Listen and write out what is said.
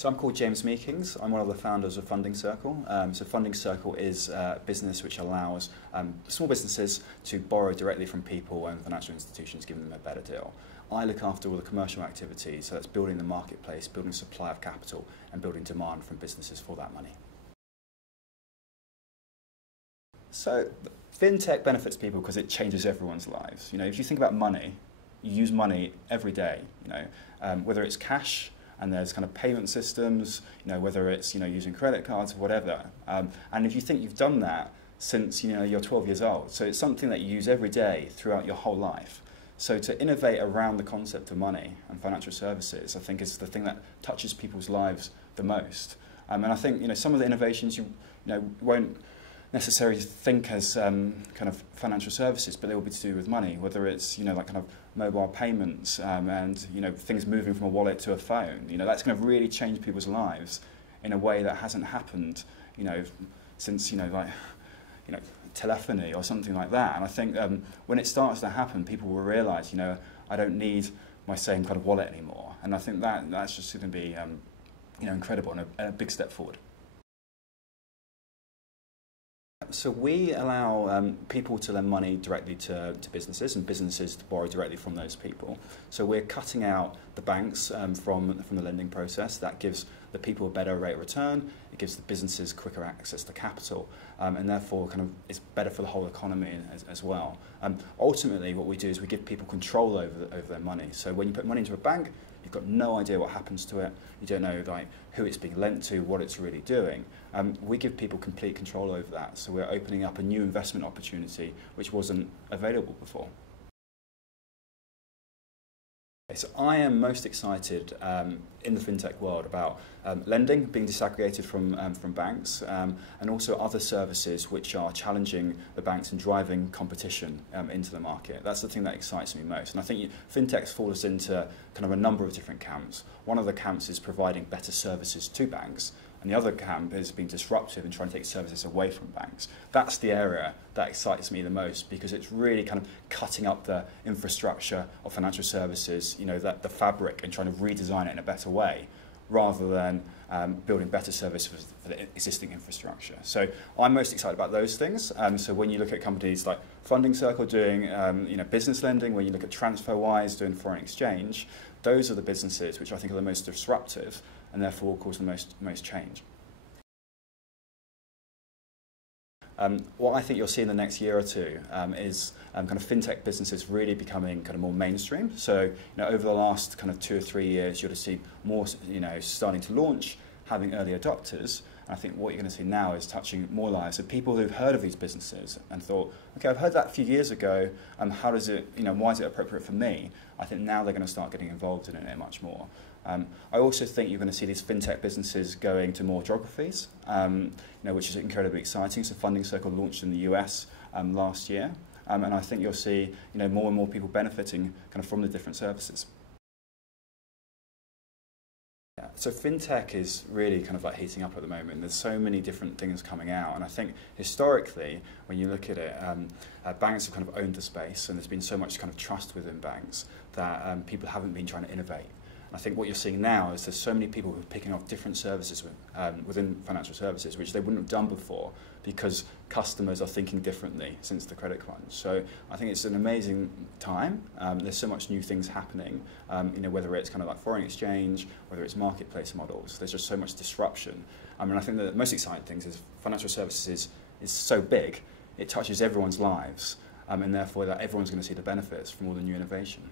So I'm called James Meekings. I'm one of the founders of Funding Circle. So Funding Circle is a business which allows small businesses to borrow directly from people and financial institutions, giving them a better deal. I look after all the commercial activities, so that's building the marketplace, building supply of capital, and building demand from businesses for that money. So FinTech benefits people because it changes everyone's lives. You know, if you think about money, you use money every day. You know, whether it's cash, and there's kind of payment systems, you know, whether it's, you know, using credit cards or whatever. And if you think you've done that since, you know, you're 12 years old, so it's something that you use every day throughout your whole life. So to innovate around the concept of money and financial services, I think is the thing that touches people's lives the most. And I think, you know, some of the innovations you won't necessarily think as kind of financial services, but they will be to do with money, whether it's, you know, like kind of mobile payments and, you know, things moving from a wallet to a phone. You know, that's going to really change people's lives in a way that hasn't happened, you know, since, you know, like, you know, telephony or something like that. And I think when it starts to happen, people will realise, you know, I don't need my same kind of wallet anymore. And I think that's just going to be, you know, incredible and a big step forward. So we allow people to lend money directly to businesses and businesses to borrow directly from those people. So we're cutting out the banks from the lending process. That gives the people a better rate of return, it gives the businesses quicker access to capital, and therefore kind of it's better for the whole economy as well. Ultimately what we do is we give people control over their money. So when you put money into a bank, you've got no idea what happens to it. You don't know like who it's being lent to, what it's really doing. We give people complete control over that. So we're opening up a new investment opportunity which wasn't available before. So I am most excited in the fintech world about lending being disaggregated from banks and also other services which are challenging the banks and driving competition into the market. That's the thing that excites me most. And I think fintech falls into kind of a number of different camps. One of the camps is providing better services to banks, and the other camp is being disruptive and trying to take services away from banks. That's the area that excites me the most because it's really kind of cutting up the infrastructure of financial services, you know, the fabric, and trying to redesign it in a better way rather than building better services for the existing infrastructure. So I'm most excited about those things. So when you look at companies like Funding Circle doing you know, business lending, when you look at TransferWise doing foreign exchange, those are the businesses which I think are the most disruptive and therefore will cause the most change. What I think you'll see in the next year or two is kind of fintech businesses really becoming kind of more mainstream. So, you know, over the last kind of 2 or 3 years, you'll see more, you know, starting to launch, having early adopters. And I think what you're going to see now is touching more lives. So people who've heard of these businesses and thought, okay, I've heard that a few years ago. How does it, you know, why is it appropriate for me? I think now they're going to start getting involved in it much more. I also think you're going to see these fintech businesses going to more geographies, you know, which is incredibly exciting. So Funding Circle launched in the US last year, and I think you'll see, you know, more and more people benefiting kind of from the different services. Yeah. So fintech is really kind of like heating up at the moment. There's so many different things coming out, and I think historically, when you look at it, banks have kind of owned the space, and there's been so much kind of trust within banks that people haven't been trying to innovate. I think what you're seeing now is there's so many people who are picking up different services within financial services, which they wouldn't have done before because customers are thinking differently since the credit crunch. So I think it's an amazing time. There's so much new things happening, you know, whether it's kind of like foreign exchange, whether it's marketplace models. There's just so much disruption. I mean, I think the most exciting things is financial services is so big, it touches everyone's lives, and therefore that everyone's going to see the benefits from all the new innovation.